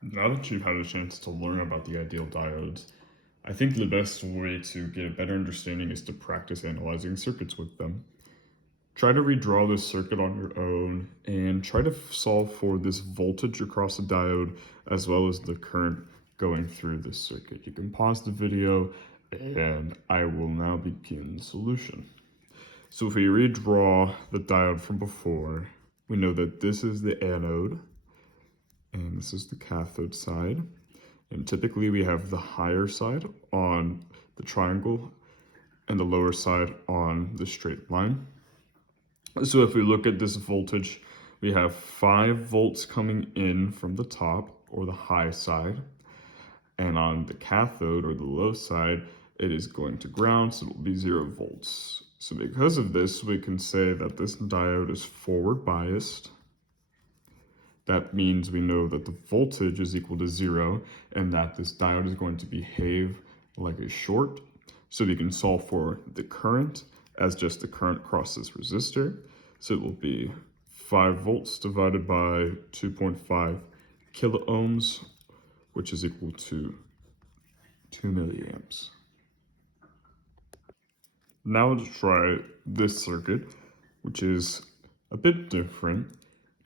Now that you've had a chance to learn about the ideal diodes, I think the best way to get a better understanding is to practice analyzing circuits with them. Try to redraw this circuit on your own and try to solve for this voltage across the diode as well as the current going through this circuit. You can pause the video and I will now begin the solution. So if we redraw the diode from before, we know that this is the anode and this is the cathode side. And typically we have the higher side on the triangle and the lower side on the straight line. So if we look at this voltage, we have 5 volts coming in from the top or the high side. And on the cathode or the low side, it is going to ground, so it will be 0 volts. So because of this, we can say that this diode is forward biased. That means we know that the voltage is equal to 0 and that this diode is going to behave like a short. So we can solve for the current as just the current across this resistor. So it will be 5 volts divided by 2.5 kilo ohms, which is equal to 2 milliamps. Now let's try this circuit, which is a bit different.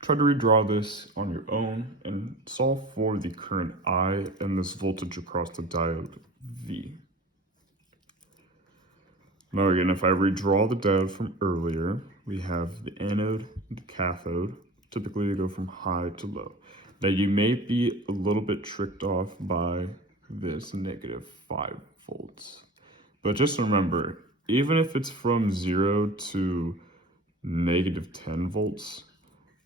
Try to redraw this on your own and solve for the current I and this voltage across the diode V. Now again, if I redraw the diode from earlier, we have the anode and the cathode. Typically they go from high to low. Now you may be a little bit tricked off by this negative 5 volts. But just remember, even if it's from 0 to negative 10 volts,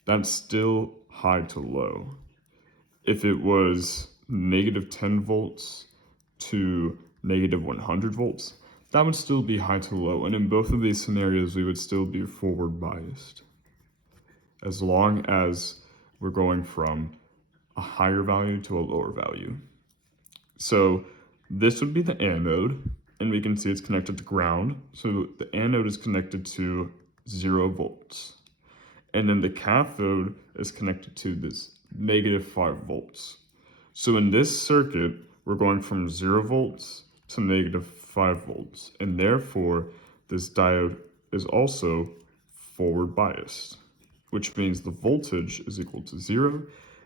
that's still high to low. If it was negative 10 volts to negative 100 volts, that would still be high to low. And in both of these scenarios, we would still be forward biased, as long as we're going from a higher value to a lower value. So this would be the anode, and we can see it's connected to ground. So the anode is connected to 0 volts. And then the cathode is connected to this negative 5 volts. So in this circuit, we're going from 0 volts to negative 5 volts. And therefore, this diode is also forward biased, which means the voltage is equal to 0.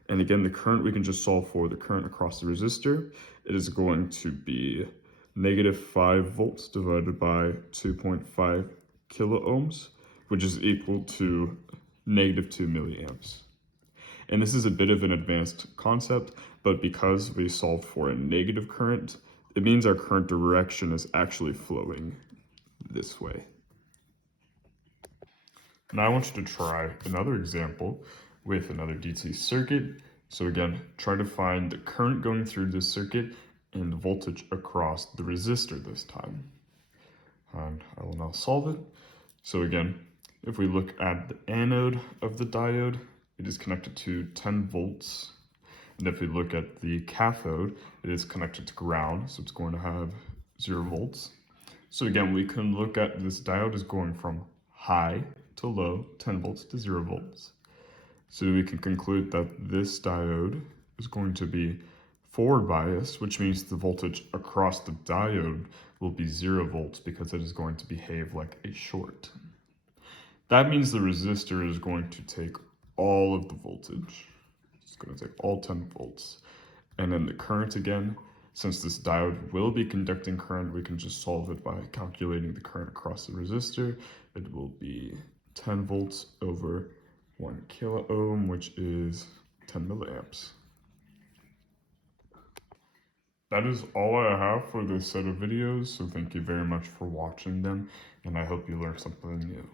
And again, the current, we can just solve for the current across the resistor. It is going to be negative 5 volts divided by 2.5 kilo ohms, which is equal to negative 2 milliamps. And this is a bit of an advanced concept, but because we solved for a negative current, it means our current direction is actually flowing this way. Now I want you to try another example with another DC circuit. So again, try to find the current going through this circuit and the voltage across the resistor this time. And I will now solve it. So again, if we look at the anode of the diode, it is connected to 10 volts. And if we look at the cathode, it is connected to ground, so it's going to have 0 volts. So again, we can look at this diode is going from high to low, 10 volts to 0 volts. So we can conclude that this diode is going to be forward biased, which means the voltage across the diode will be 0 volts because it is going to behave like a short. That means the resistor is going to take all of the voltage. It's going to take all 10 volts. And then the current again, since this diode will be conducting current, we can just solve it by calculating the current across the resistor. It will be 10 volts over 1 kilo ohm, which is 10 milliamps. That is all I have for this set of videos, so thank you very much for watching them, and I hope you learned something new.